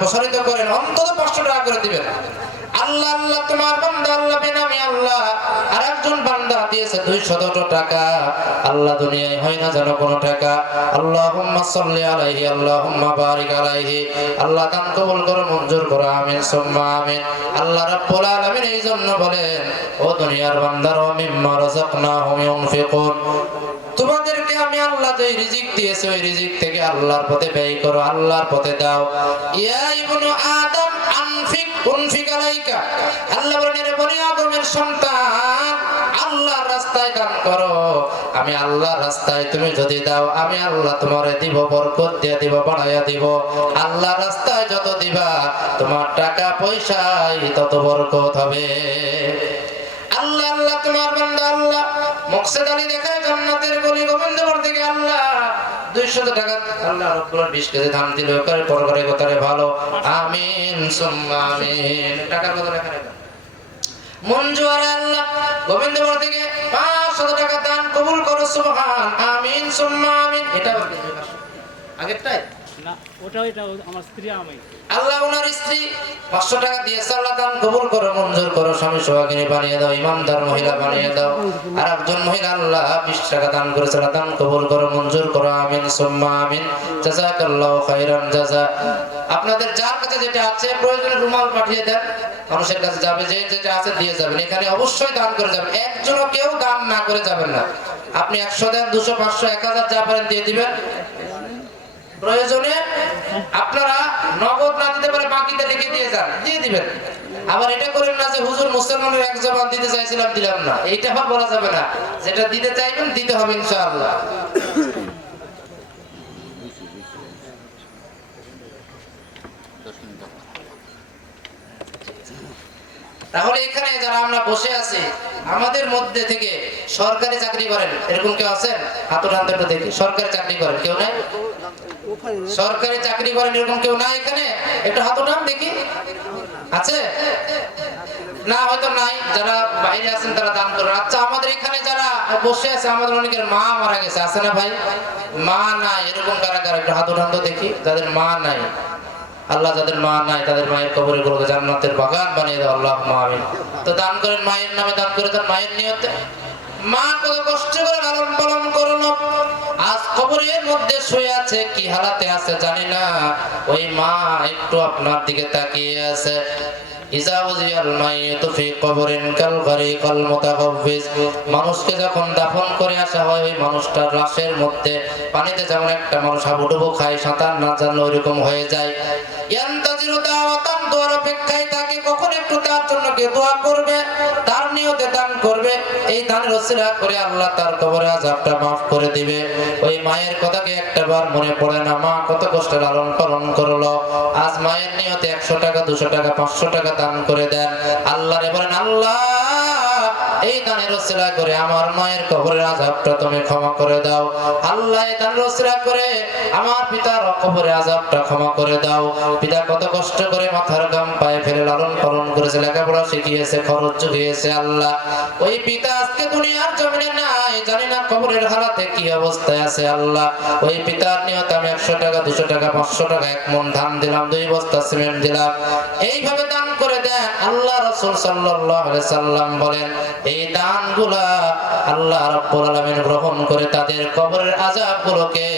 প্রসারিত করেন, অন্তত 500 টাকা করে দিবেন। আল্লাহ আল্লাহ তোমার বান্দা আল্লাহ বেনামি আল্লাহ আর একজন বান্দা দিয়েছে 200 টাকা, আল্লাহ দুনিয়ায় হয় না যেন কোনো টাকা। আল্লাহুম্মা সাল্লি আলাইহি আল্লাহুম্মা বারিক আলাইহি, আল্লাহ দান কবুল করো, মঞ্জুর করো, আমিন সুম্মা আমিন। আল্লাহ রাব্বুল আলামিন এই জন্য বলেন, ও দুনিয়ার বান্দারা, মিম্মা রাযাকনাহুম ইউনফিকুন, তোমাদেরকে আমি আল্লাহ যে রিজিক দিয়েছে ওই রিজিক থেকে আল্লাহর পথে ব্যয় করো, আল্লাহর পথে দাও। ইয়া ইবনু আদম আনফিক উনফিক আলাইকা, আল্লাহ বলেন রে বনি আদমের সন্তান, আল্লাহর রাস্তায় দান করো, আমি আল্লাহর রাস্তায় তুমি যদি দাও আমি আল্লাহ তোমারে দিব, বরকত দিয়ে দিব, বাড়াইয়া দিব। আল্লাহর রাস্তায় যত দিবা তোমার টাকা পয়সায় তত বরকত হবে। আল্লাহ আল্লাহ তোমার বান্দা আল্লাহ মকসেদ আলী দেখায় জান্নাতের গলি গোবিন্দপুর থেকে আল্লাহ 200 টাকা আল্লাহ রব্বুল 20 কেজি ধান দিল, করে পরকারে কথারে ভালো, আমিন সুম্মা আমিন। টাকার কথা লেখা নেই মঞ্জু আর আল্লাহ গোবিন্দপুর থেকে 500 টাকা দান কবুল করো, সুবহান, আমিন সুম্মা আমিন। এটা আগেরটাই না, ওটা আমার স্ত্রী আমি। আল্লাহ ওনার স্ত্রী 500 টাকা দিয়েছে, আল্লাহ দান কবুল করো, মঞ্জুর করো, স্বামী সোহাগিনী বানিয়ে দাও, ইমানদার মহিলা বানিয়ে দাও। আর একজন মহিলা আল্লাহ 20 টাকা দান করেছে, আল্লাহ দান কবুল করো, মঞ্জুর করো, আমিন সুম্মা আমিন। জাযাকাল্লাহু খাইরান জাযা। আপনাদের যার কাছে যেটা আছে প্রয়োজনে রুমাল পাঠিয়ে দেন, মানুষের কাছে যাবে, যে যেটা আছে দিয়ে যাবেন। এখানে অবশ্যই দান করে যাবেন, একজনও কেউ দান না করে যাবেন না। আপনি 100 দেন, 200, 500, 1000 যা পারেন দিয়ে দিবেন। প্রয়োজনে আপনারা নগদ না দিতে পারে বাকিতে লিখে দিয়ে যান, দিয়ে দিবেন। আবার এটা করেন না যে হুজুর মুসলমানের এক জবান দিতে চাইছিলাম দিলাম না, এইটা আবার বলা যাবে না। যেটা দিতে চাইবেন দিতে হবে ইনশাআল্লাহ। তাহলে এখানে যারা আমরা বসে আছি আমাদের মধ্যে থেকে সরকারি চাকরি করেন এরকম কেউ আছেন? হাত উঠান তো দেখি। সরকারি চাকরি করেন কেউ নাই? সরকারি চাকরি করেন এরকম কেউ নাই এখানে? একটু হাত উঠান দেখি। আছে না? হয়তো নাই, যারা বাইরে আছেন তারা দান করেন। আচ্ছা, আমাদের এখানে যারা বসে আছে আমাদের অনেকের মা মারা গেছে, আছে না ভাই? মা নাই এরকম কারা কারা একটু হাত উঠান তো দেখি, যাদের মা নাই। আল্লাহ যাদের মা নাই তাদের মায়ের কবরগুলোকে জান্নাতের বাগান বানিয়ে দাও, আল্লাহুম্মা আমিন। তো দান করেন, মায়ের নামে দান করে দেন, মায়ের নিয়তে। মা কত কষ্ট করে লালন পালন করলো, আজ কবরের মধ্যে শুয়ে আছে, কি হালাতে আছে জানি না, ওই মা একটু আপনার দিকে তাকিয়ে আছে। মানুষকে যখন দাফন করে আসা হয় ওই মানুষটার লাশের মধ্যে পানিতে যেমন একটা মানুষ হাবুডুবু খায়, সাঁতার না জানলে ওইরকম হয়ে যায়। দোয়ার অপেক্ষায় থাকে, কখন একটু তার জন্য কে দোয়া করবে, তার নিয়তে দান করবে। এই দানের ওসিলা করে আল্লাহ তার কবরের আযাবটা মাফ করে দিবে। ওই মায়ের কথাকে একটাবার মনে পড়ে না? মা কত কষ্টে লালন পালন করলো, আজ মায়ের নিয়তে 100 টাকা, 200 টাকা, 500 টাকা দান করে দেন। আল্লাহরে বলেন, আল্লাহ এই দানের ওসিলা করে আমার মায়ের কবরের আযাবটা তুমি ক্ষমা করে দাও। আল্লাহ এই দানের ওসিলা করে আমার পিতার কবরের আযাবটা ক্ষমা করে দাও। পিতা কত কষ্ট করে মাথার ঘাম পায়ে ফেলে লালন পালন করেছে, লেখাপড়া শিখিয়েছে, খরচ জুগিয়েছে। আল্লাহ ওই পিতা আজকে দুনিয়ার জমিনে নাই, জানি না কবরের হালাতে কি অবস্থায় আছে। আল্লাহ ওই পিতার নিয়তে আমি 100 টাকা, 200 টাকা, 500 টাকা, 1 মণ ধান দিলাম, 2 বস্তা সিমেন্ট দিলাম, এইভাবে দান করে দেন। আল্লাহ রাসূল সাল্লাল্লাহু আলাইহি সাল্লাম বলেন, এই দানগুলা আল্লাহ রাব্বুল আলামিন গ্রহণ করে তাদের কবরের আযাবগুলোকে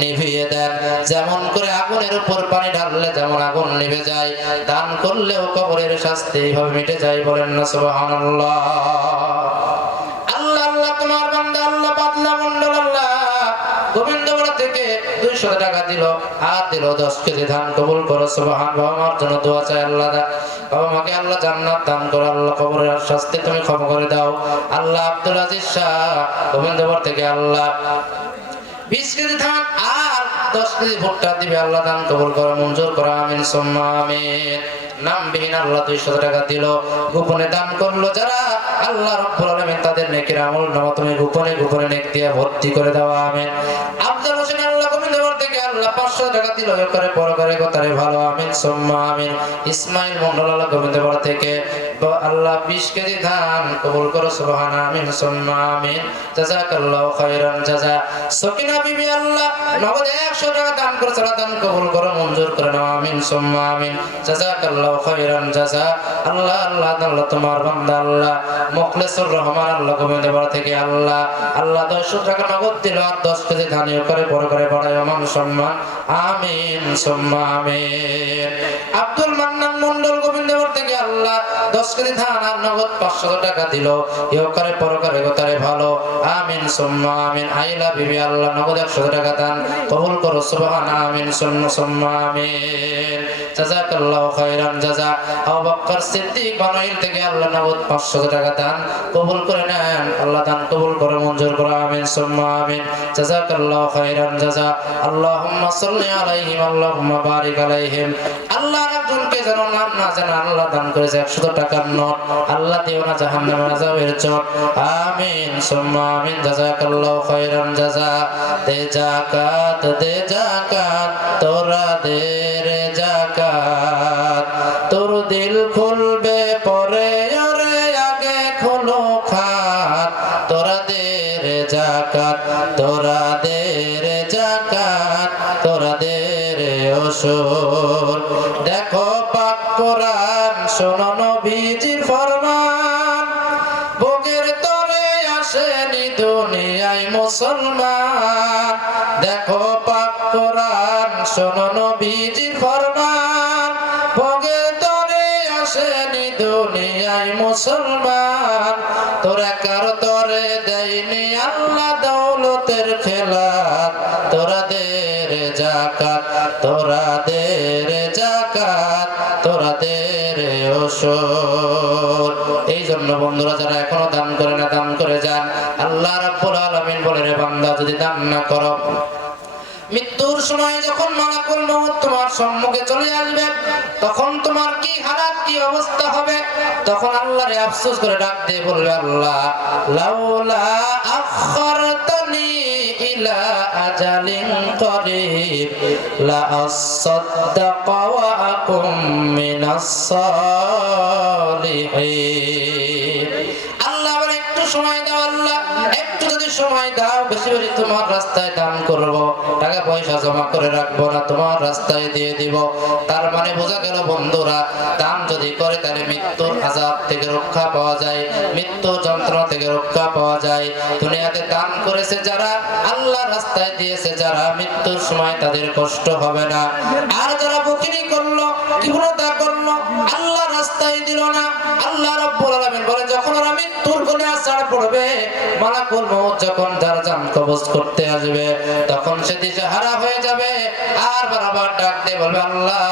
নিভিয়ে দেন। যেমন করে আগুনের উপর পানি ঢাললে যেমন আগুন নিভে যায়, দান করলেও কবরের শাস্তি এইভাবে মিটে যায়। বলেন না সুবহানাল্লাহ। আল্লাহ আল্লাহ তোমার বান্দা আল্লাহ বাদলা মন্ডল আল্লাহ গোবিন্দপুর থেকে 200 টাকা দিল, আর দিল 10 কেজি ধান, কবুল করো সুবহান। বাবা মার জন্য দোয়া চাই, আল্লাহ বাবা মাকে আল্লাহ জান্নাত দান করো, আল্লাহ কবরের শাস্তি তুমি ক্ষমা করে দাও। আল্লাহ আব্দুল আজিজ শাহ গোবিন্দপুর থেকে আল্লাহ 20 কেজি ধান আর 10 কেজি ভুট্টা দিবে, আল্লাহ দান কবুল করো, মঞ্জুর করো, আমিন সুম্মা আমিন। নামবিহীন আল্লাহ 200 টাকা দিল, গোপনে দান করলো যারা, আল্লাহ রাব্বুল আলামিন তাদের নেকির আমল নামা তুমি গোপনে গোপনে নেক দিয়ে ভর্তি করে দাও, আমিন। আব্দুল হোসেন আল্লাহ গোবিন্দপুর থেকে আল্লাহ 500 টাকা দিল, করে পরকারে কথারে ভালো, আমিন সুম্মা আমিন। ইসমাইল মন্ডল আল্লাহ গোবিন্দপুর থেকে আল্লাহ 20 কেজি ধান কবুল করো সুবহান আমিন সুম্মা আমিন জাযাকাল্লাহু খাইরান জাযা সকিনা বিবি আল্লাহ নগদ 100 টাকা দান করেছে দান কবুল করো মঞ্জুর করে নাও আমিন সুম্মা আমিন জাযাকাল্লাহু খাইরান জাযা আল্লাহ আল্লাহ আল্লাহ তোমার বান্দা আল্লাহ মুখলেসুর রহমান আল্লাহ গোবিন্দবাড়া থেকে আল্লাহ আল্লাহ 200 টাকা নগদ দিল আর 10 কেজি ধানিও করে বড় করে বাড়ায় মান সম্মান আমিন সুম্মা আমিন আব্দুল মান্নান মন্ডল গোবিন্দবাড়া থেকে আল্লাহ 10 কেজি ধান আর নগদ 500 টাকা দিল ইও করে পর করে গোতারে ভালো আমিন সুম্মা আমিন আইলা বিবি আল্লাহ নগদ 100 টাকা দান কবুল করো সুবহান আমিন সুম্মা আমিন জাযাকাল্লাহু খাইরান জাযা আবু বকর সিদ্দিক বানাইল থেকে আল্লাহ নগদ 500 টাকা দান কবুল করে নেন আল্লাহ দান কবুল করে মঞ্জুর করো আমিন সুম্মা আমিন জাযাকাল্লাহু খাইরান জাযা আল্লাহুম্মা সাল্লি আলাইহিম আল্লাহুম্মা বারিক আলাইহিম আল্লাহ একজনকে যেন নাম না জানা আল্লাহ দান করেছে 100 টাকার নোট আল্লাহ দিও না জাহান্নামের আযাবের চোট আমিন সুম্মা আমিন জাযাকাল্লাহু খাইরান জাযা দে জাকাত তোরা দে রে জাকাত তোর দিল খুলবে পরে ওরে আগে খোলো খাত তোরা দে রে জাকাত তোরা দে রে জাকাত তোরা দে রে ওসুর দেখো পাক কোরআন শোনো নবীজির ফরমান ভোগের তরে আসেনি দুনিয়ায় মুসলমান দেখো পাক কোরআন শোনো নবীজির ফরমান ভোগের তরে আসেনি দুনিয়ায় মুসলমান তোরা কার তরে দেয়নি আল্লাহ দৌলতের খেলাত তোরা দে রে জাকাত তোরা দে রে জাকাত তোরা দে রে ওসর এই জন্য বন্ধুরা যারা এখনো দান করে না দান করে যান আল্লাহ রাব্বুল আলামিন বলে রে বান্দা যদি দান না করো মৃত্যুর সময় যখন মালাকুল মউত তোমার সম্মুখে চলে আসবে তখন তোমার কি হালাত কি অবস্থা হবে তখন আল্লাহরে আফসোস করে ডাক দিয়ে বলবে আল্লাহ লাউলা আখখারতানি ইলা আজালিন করিব লা আসাদদাকা ওয়া আকুম মিনাস সালিহিন আল্লাহ বলে একটু সময় দাও আল্লাহ একটু যদি সময় দাও বেশি বেশি তোমার রাস্তায় দান করব টাকা পয়সা জমা করে রাখবো না তোমার রাস্তায় দিয়ে দিব তার মানে বোঝা গেল বন্ধুরা দান যদি করে তাহলে মৃত্যুর আযাব থেকে রক্ষা পাওয়া যায় মৃত্যু যন্ত্রণা থেকে রক্ষা পাওয়া যায় দুনিয়াতে দান করেছে যারা আল্লাহ রাস্তায় দিয়েছে যারা মৃত্যুর সময় তাদের কষ্ট হবে না আর যারা বকিরি করলো কৃপণতা করলো আল্লাহ রাস্তায় দিল না আল্লাহ রাব্বুল আলামিন বলে যখন ওরা মৃত্যুর কোলে আছাড় পড়বে মালাকুল মউত যখন তার জান কবজ করতে আসবে তখন সে দিশেহারা হয়ে যাবে আর বারবার ডাক দিয়ে বলবে আল্লাহ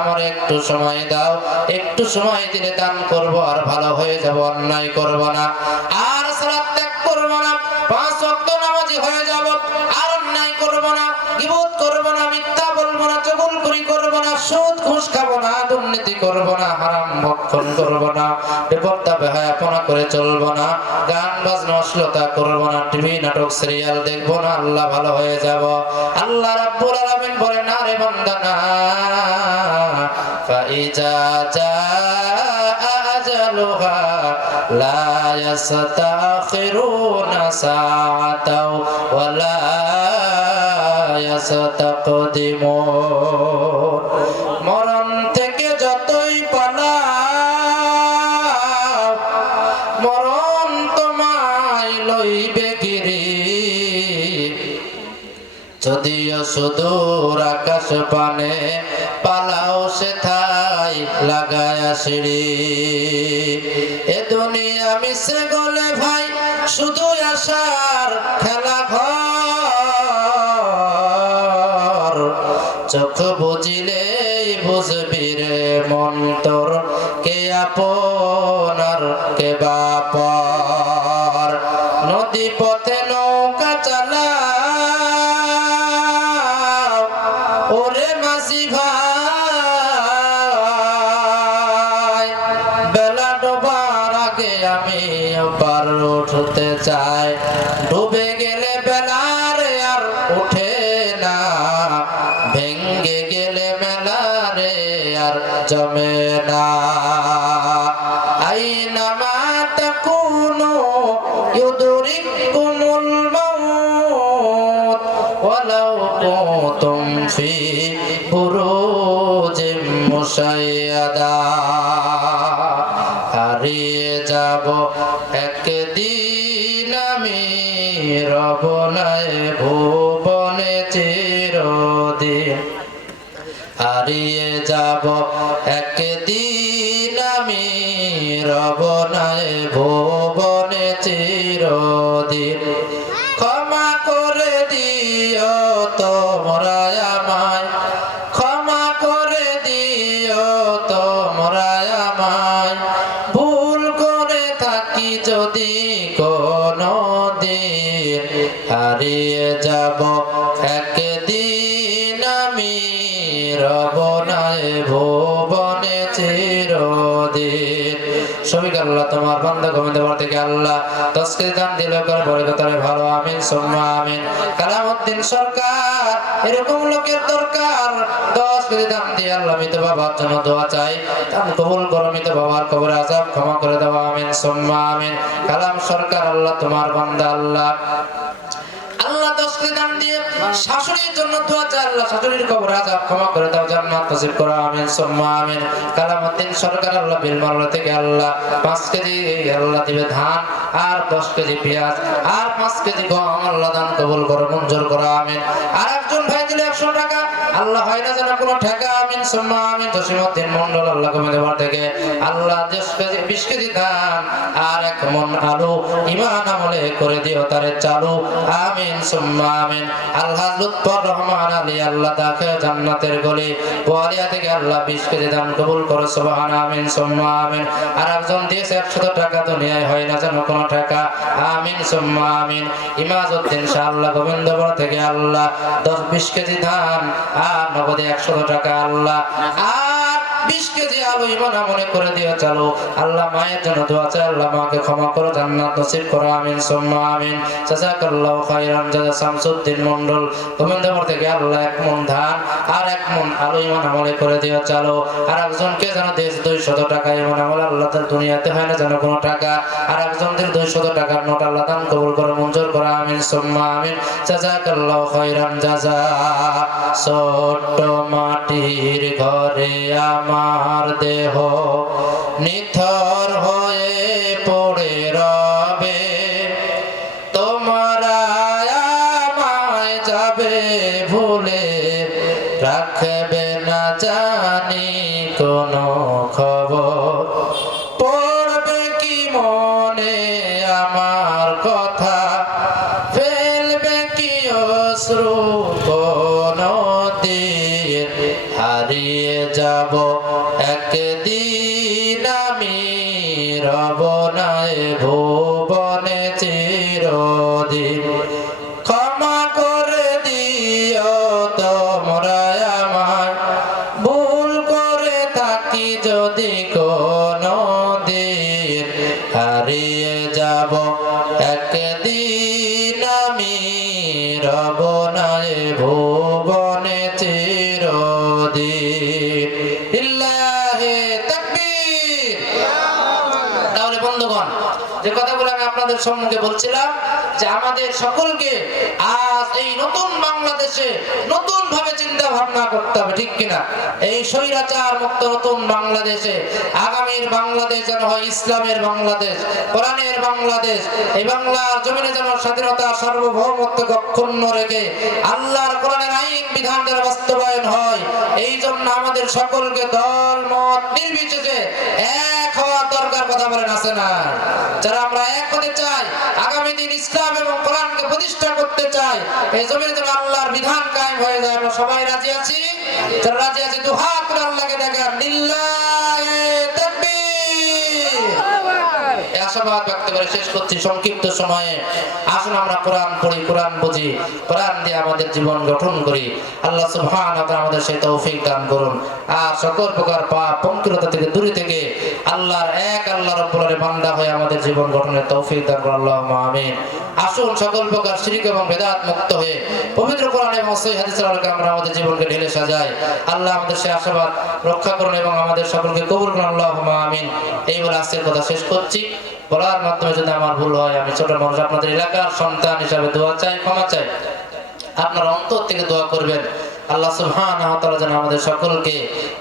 আমার একটু সময় দাও একটু সময় দিলে দান করব আর ভালো হয়ে যাব অন্যায় করব না আর সালাত ত্যাগ করব না 5 ওয়াক্ত নামাজি হয়ে যাব আর অন্যায় করব না গীবত করব না মিথ্যা বলবো না চগলখড়ি করব না সুদ ঘুষ খাবো না দুর্নীতি করব না হারাম ভক্ষণ করব না বেপরদা বেহায়াপনা করে চলব না গান বাজনা অশ্লীলতা করব না টিভি নাটক সিরিয়াল দেখব না আল্লাহ ভালো হয়ে যাব আল্লাহ রাব্বুল আলামিন বলে না রে বান্দা না ফাইজা জাআ আজালুহা লা ইয়াস্তাখিরুনা সাআতাও ওয়া লা ইয়াস্তাকদিমুন মরণ থেকে যতই পালাও মরণ তোমায় লইবে গিরি যদিও সুদূর আকাশ পানে পালাও সেথায় লাগায়া সিঁড়ি এ দুনিয়া মিশে গলে ভাই শুধু আশার খেলা ঘর চোখ বুঝিলেই বুঝবি রে মন তোর কে আপন আর কে বাপর নদী পথে নৌকা চালাও ওরে মাঝি ভাই বেলা ডোবার আগে আমি পার উঠতে চাই ডুবে গেলে বেলারে আর উঠে না ভেঙ্গে গেলে মেলারে আর জমে না আইনামা তাকুনু ইউদরিকুমুল মাউত ওয়ালাউ কুনতুম ফি বুরুজিম মুশাইয়াদা। হারিয়ে যাব একদিন আমি রব নাই ভুবনে চিরদিন। হারিয়ে যাব একদিন আমি রব নাই ভুবনে চিরদিন। ক্ষমা করে দিও তোমরা আমায়, ক্ষমা করে দিও তোমরা আমায়, ভুল করে থাকি যদি কোনো দিন। হারিয়ে যাব একদিন আমি রব নাই ভুবনে চিরদিন। সবিক আল্লাহ তোমার বান্দা গোবিন্দ থেকে আল্লাহ 10 কেজি দাম দিল করে বরকতারে ভালো আমিন সুম্মা আমিন। কালামউদ্দিন সরকার এরকম লোকের দরকার। 10 কেজি দাম দিয়ে আল্লাহ মৃত বাবার জন্য দোয়া চাই, দান কবুল করো, মৃত বাবার কবরে আযাব ক্ষমা করে দাও আমিন সুম্মা আমিন। কালাম সরকার আল্লাহ তোমার বান্দা আল্লাহ আল্লাহ 10 কেজি দাম দিয়ে শাশুড়ির জন্য দোয়া চাই, আল্লাহ শাশুড়ির কবরে আযাব ক্ষমা করে দাও, জান্নাত নসিব করো আমিন সুম্মা আমিন। কালামউদ্দিন সরকার আল্লাহ বিলমালা থেকে আল্লাহ 5 কেজি আল্লাহ দিবে ধান আর 10 কেজি পেঁয়াজ আর 5 কেজি গম, আল্লাহ দান কবুল করো মঞ্জুর করো আমিন। আর একজন ভাই দিলে 100 টাকা, আল্লাহ হয় না যেন কোনো টাকা আমিন সুম্মা আমিন। জসিমউদ্দিন মন্ডল আল্লাহ কমিদেবার থেকে আল্লাহ 20 কেজি ধান আর 1 মণ আলু ঈমান আমলে করে দিও তারে চালু আমিন সুম্মা আমিন। আল্লাহ লুৎফর রহমান আলী আল্লাহ তাকে জান্নাতের গলি বোয়ালিয়া থেকে আল্লাহ 20 কেজি দান কবুল করো সুবহান আমিন সুম্মা আমিন। আর একজন দিয়েছে 100 টাকা, দুনিয়ায় হয় না যেন কোনো টাকা আমিন সুম্মা আমিন। ইমাজউদ্দিন শাহ আল্লাহ গোবিন্দপুর থেকে আল্লাহ 20 কেজি ধান আর নগদে 100 টাকা আল্লাহ আর 20 কেজি আলু ঈমান আমলে করে দিও চালু। আল্লাহ মায়ের জন্য দোয়া চাই, আল্লাহ মাকে ক্ষমা করো, জান্নাত নসিব করো আমিন সুম্মা আমিন। জাযাকাল্লাহু খাইরান জাযা। শামসুদ্দিন মন্ডল গোবিন্দপুর থেকে আল্লাহ 1 মণ ধান আর 1 মণ আলু ঈমান আমলে করে দিও চালু। আর একজনকে যেন দিয়েছে 200 টাকা ঈমান আমলে, আল্লাহ তার দুনিয়াতে হয় না যেন কোনো টাকা। আর একজনদের 200 টাকার নোট আল্লাহ দান কবুল করো মঞ্জুর করো আমিন সুম্মা আমিন। জাযাকাল্লাহু খাইরান জাযা। ছোট্ট মাটির ঘরে আমার দেহ নিথর হয়ে পড়ে রবে, তোমরা আমায় যাবে ভুলে, রাখবে না জানি কোনো খবর, পড়বে কি মনে আমার কথা, ফেলবে কি অশ্রু কোনো দিন। হারিয়ে যাব একদিন আমি রব নাই ভুবনে চিরদিন। ক্ষমা করে দিও তোমরা আমায়, ভুল করে থাকি যদি কোনো দিন। হারিয়ে যাব একদিন আমি রব নাই ভুবনে চিরদিন। লিল্লাহি তাকবীর। তাহলে বন্ধুগণ, যে কথাগুলো আমি আপনাদের সম্মুখে বলছিলাম যে আমাদের সকলকে আজ এই নতুন বাংলাদেশে নতুন ভাবে চিন্তা ভাবনা করতে হবে, ঠিক কিনা? এই স্বৈরাচার মুক্ত নতুন বাংলাদেশে আগামীর বাংলাদেশ যেন হয় ইসলামের বাংলাদেশ, কোরআনের বাংলাদেশ। এই বাংলার জমিনে যেন স্বাধীনতা সার্বভৌমত্ব অক্ষুণ্ণ রেখে আল্লাহর কোরআনের আইন বিধান যেন বাস্তবায়ন হয়, এই জন্য আমাদের সকলকে দল মত নির্বিশেষে এক হওয়া দরকার। কথা বলেন আছে না? যারা আমরা এক হতে চাই, আগামী দিন ইসলাম এবং কোরআনকে প্রতিষ্ঠা করতে চাই, এই জমিনে যেন আল্লাহর বিধান কায়েম হয়ে যায়, আমরা সবাই রাজি আছি? যারা রাজি আছে দুহাত করে আল্লাহকে দেখান লিল্লাহি তাকবীর। এই আশাবাদ আশাবাদ ব্যক্ত করে শেষ করছি সংক্ষিপ্ত সময়ে। আসুন আমরা কোরআন পড়ি, কোরআন বুঝি, কোরআন দিয়ে আমাদের জীবন গঠন করি। আল্লাহ সুবহানাহু ওয়া তাআলা আমাদের সেই তৌফিক দান করুন। আর সকল প্রকার পাপ পঙ্কিলতা থেকে দূরে থেকে আল্লাহর এক আল্লাহ রাব্বুল আলামিনের বান্দা হয়ে আমাদের জীবন গঠনের তৌফিক দান করুন। আল্লাহুম্মা আমিন। আসুন সকল প্রকার শিরক এবং বিদআত মুক্ত হয়ে পবিত্র কোরআন এবং সহিহ হাদিসের আলোকে আমরা আমাদের জীবনকে ঢেলে সাজাই। আল্লাহ আমাদের সেই আশাবাদ রক্ষা করুন এবং আমাদের সকলকে কবুল করুন। আল্লাহুম্মা আমিন। এই বলে আজকের কথা শেষ করছি। বলার মাধ্যমে যদি আমার ভুল হয়, আমি ছোট মানুষ, আপনাদের এলাকার সন্তান হিসাবে দোয়া চাই, ক্ষমা চাই। আপনারা অন্তর থেকে দোয়া করবেন আল্লাহ সুবহানাহু ওয়া তাআলা যেন আমাদের সকলকে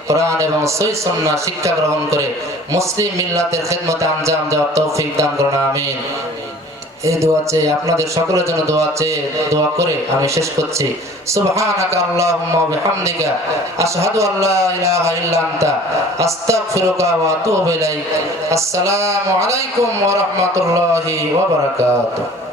কোরআন এবং সহিহ সুন্নাহ শিক্ষা গ্রহণ করে মুসলিম মিল্লাতের খিদমতে আঞ্জাম দেওয়ার তৌফিক দান করুন। আমিন। এই দোয়া চেয়ে আপনাদের সকলের জন্য দোয়া করে আমি শেষ করছি। সুবহানাকা আল্লাহুম্মা ওয়া বিহামদিকা আশহাদু আল্লা ইলাহা ইল্লা আনতা আস্তাগফিরুকা ওয়া আতুবু ইলাইক। আসসালামু আলাইকুম ওয়া রাহমাতুল্লাহি ওয়া বারাকাতুহু।